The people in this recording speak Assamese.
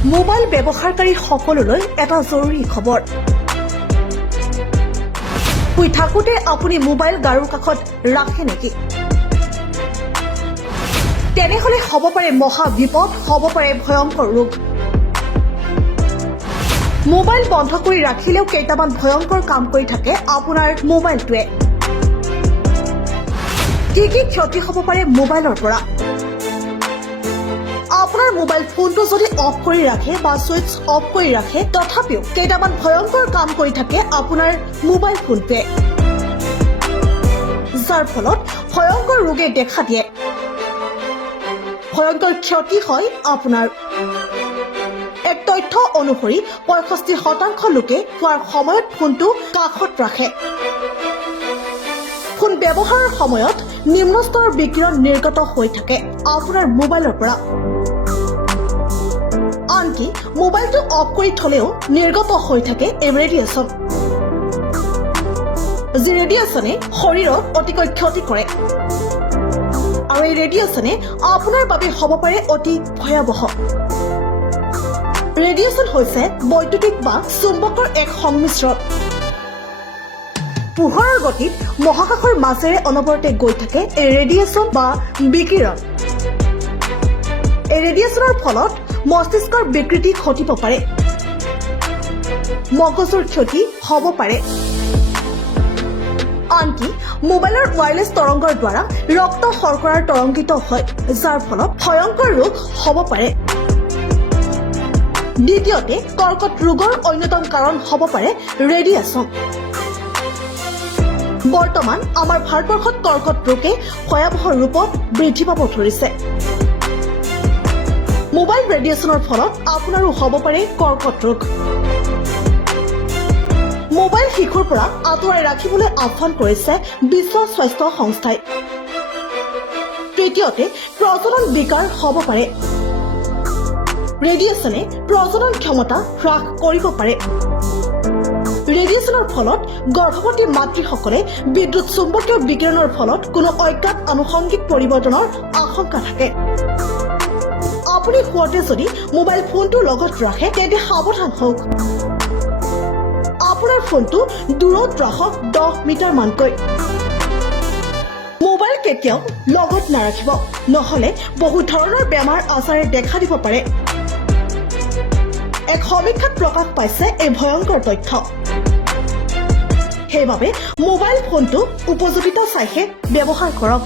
মোবাইল ব্যৱহাৰকাৰী সকললৈ এটা জৰুৰী খবৰ। শুই থাকোঁতে আপুনি মোবাইল গাৰুৰ কাষত ৰাখে নেকি? তেনেহলে হ'ব পাৰে মহা বিপদ, হ'ব পাৰে ভয়ংকৰ ৰোগ। মোবাইল বন্ধ কৰি ৰাখিলেও কেইটামান ভয়ংকৰ কাম কৰি থাকে আপোনাৰ মোবাইলটোৱে। কি কি ক্ষতি হ'ব পাৰে মোবাইলৰ পৰা? আপোনাৰ মোবাইল ফোনটো যদি অফ কৰি ৰাখে বা ছুইচ অফ কৰি ৰাখে, তথাপিও কেইটামান ভয়ংকৰ কাম কৰি থাকে আপোনাৰ মোবাইল ফোনটোৱে, যাৰ ফলত ভয়ংকৰ ৰোগে দেখা দিয়ে, ভয়ংকৰ ক্ষতি হয় আপোনাৰ। এক তথ্য অনুসৰি 65% লোকে খোৱাৰ সময়ত ফোনটো কাষত ৰাখে। ফোন ব্যৱহাৰৰ সময়ত নিম্ন স্তৰৰ বিকিৰণ নিৰ্গত হৈ থাকে আপোনাৰ মোবাইলৰ পৰা। আনকি মোবাইলটো অফ কৰি থলেও নিৰ্গত হৈ থাকে এই ৰেডিয়েশ্যন, যি ৰেডিয়েশ্যনে শৰীৰক অতিকৈ ক্ষতি কৰে। আৰু এই ৰেডিয়েশ্যনে আপোনাৰ বাবে হ'ব পাৰে অতি ভয়াৱহ। ৰেডিয়েশ্যন হৈছে বৈদ্যুতিক বা চুম্বকৰ এক সংমিশ্ৰণ। পোহৰৰ গতিত মহাকাশৰ মাজেৰে অনবৰতে গৈ থাকে এই ৰেডিয়েশ্যন বা বিকিৰণ। এই ৰেডিয়েশ্যনৰ ফলত মস্তিষ্কৰ বিকৃতি ঘটিব পাৰে, মগজুৰ ক্ষতি হ'ব পাৰে। আনকি মোবাইলৰ ৱায়াৰলেছ তৰংগৰ দ্বাৰা ৰক্ত শৰ্কৰাৰ তৰংগিত হয়, যাৰ ফলত ভয়ংকৰ ৰোগ হ'ব পাৰে। দ্বিতীয়তে, কৰ্কট ৰোগৰ অন্যতম কাৰণ হ'ব পাৰে ৰেডিয়েশ্যন। বৰ্তমান আমাৰ ভাৰতবৰ্ষত কৰ্কট ৰোগে ভয়াৱহ ৰূপত বৃদ্ধি পাব ধৰিছে। মোবাইল ৰেডিয়েশ্যনৰ ফলত আপোনাৰো হ'ব পাৰে কৰ্কট ৰোগ। মোবাইল শিশুৰ পৰা আঁতৰাই ৰাখিবলৈ আহ্বান কৰিছে বিশ্ব স্বাস্থ্য সংস্থাই। তৃতীয়তে, প্ৰজনন বিকাৰ হ'ব পাৰে। ৰেডিয়েশ্যনে প্ৰজনন ক্ষমতা হ্ৰাস কৰিব পাৰে। ৰেডিয়েশ্যনৰ ফলত গৰ্ভৱতী মাতৃসকলে বিদ্যুৎ চুম্বকীয় বিকিৰণৰ ফলত কোনো অজ্ঞাত আনুষংগিক পৰিৱৰ্তনৰ আশংকা থাকে। আপুনি শুৱতে যদি মোবাইল ফোনটো লগত ৰাখে, তেন্তে সাৱধান হওক। আপোনাৰ ফোনটো দূৰত ৰাখক 10 মিটাৰ মানকৈ। মোবাইল কেতিয়াও লগত নাৰাখিব, নহলে বহু ধৰণৰ বেমাৰ আজাৰে দেখা দিব পাৰে। এক সমীক্ষাত প্ৰকাশ পাইছে এই ভয়ংকৰ তথ্য। সেইবাবে মোবাইল ফোনটো উপযোগিতা চাইহে ব্যৱহাৰ কৰক।